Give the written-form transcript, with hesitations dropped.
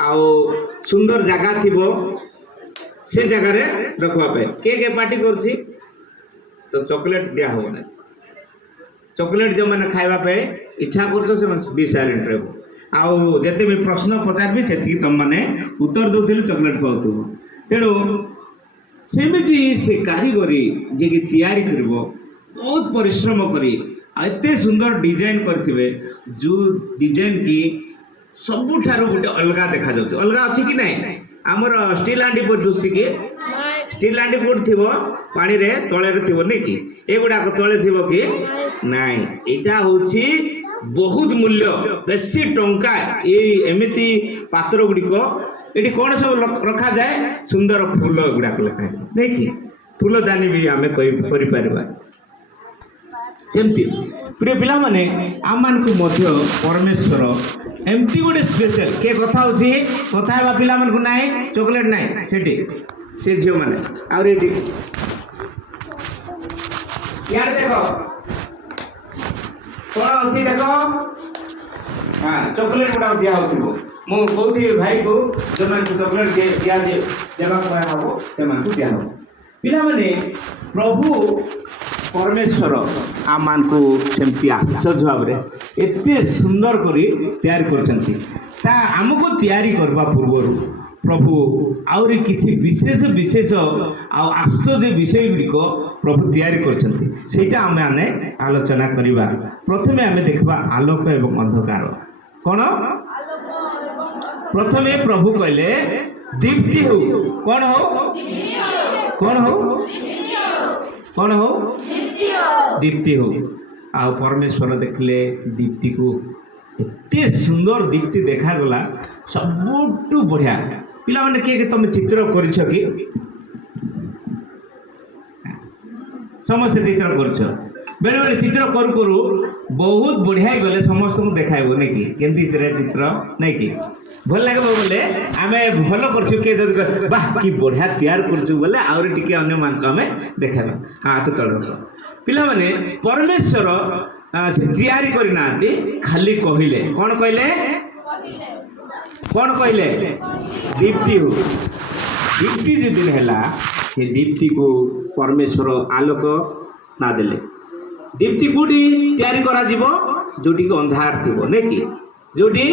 आउ सुंदर जगह थी से जगार रखवाई के पार्टी कर तो चॉकलेट दिया हो ना चॉकलेट जो मैंने खावाई इच्छा कर बी साइलेंट रहो आउ जिते भी प्रश्न पचारि से तुम मैंने उत्तर दौले चॉकलेट पाऊ तेणु सेमती से कारीगरी जे कि तैयारी कर बहुत परिश्रम करी एत सुंदर डिजाइन करथिबे जो डिजाइन की सबुठार गोटे अलग देखा जाउछ अलग अच्छी कि नहीं आमर स्टील हांडी पर दुसी कि स्टील हांडी कोड थी पानी रे तले थी नहीं कि एगुड़ाक तले थी कि नाई यहाँ हूँ बहुत मूल्य बेसी टंका एमती पात्र गुड़िक ये कौन सब रखा जाए सुंदर फूल गुड़ाक लखाए नहीं कि फूलदानी भी आम कर प्रिय पिला माने आम मान परमेश्वर एमती गोटे स्पेशल के कथा कथा पिला मानक ना चॉकलेट ना से झील मैंने आउर यार देख कौन अच्छी देख हाँ चॉकलेट गुड़ा दिया मुझे भाई को जो चॉकलेट दिया हम से दिया पिला माने प्रभु परमेश्वर आम को सेमती आश्चर्य भाव में एत सुंदर कर आमको तैयारी करने पूर्व प्रभु आउरी किसी विशेष विशेष आश्चर्य विषय गुड़िक प्रभु तैयारी करछंती आम मैंने आलोचना करवा प्रथम आम देखा आलोक एवं अंधकार कौन प्रथम प्रभु कहले दीप्ति हो कौन हो कौन हो कौन हो दीप्ति हो आ परमेश्वर देखले दीप्ति को एते सुंदर दीप्ति देखागला सबुठू बढ़िया पिला माने के तुम चित्र करिछ कि समस्त चित्र करिछ बेले बेले चित्र करू करू बहुत बढ़िया गले समस्त को देखाइबो नै कि केंती चित्र नै कि भल लगे बोले आमे भल करछु के जद वाह की बढ़िया तैयार करछु बोले आउर टिके अन्य मान को हमें देखाबा हाथ तळ पिला माने परमेश्वर से तैयारी करि नाती खाली कहिले कोन कहले कौन कहले दीप्ति हो दीप्ति जो दिन है से दीप्ति को परमेश्वर आलोक ना देले दीप्ति कौटी तैयारी करा जीवो जोटी को अंधार थी नहीं कि जोटी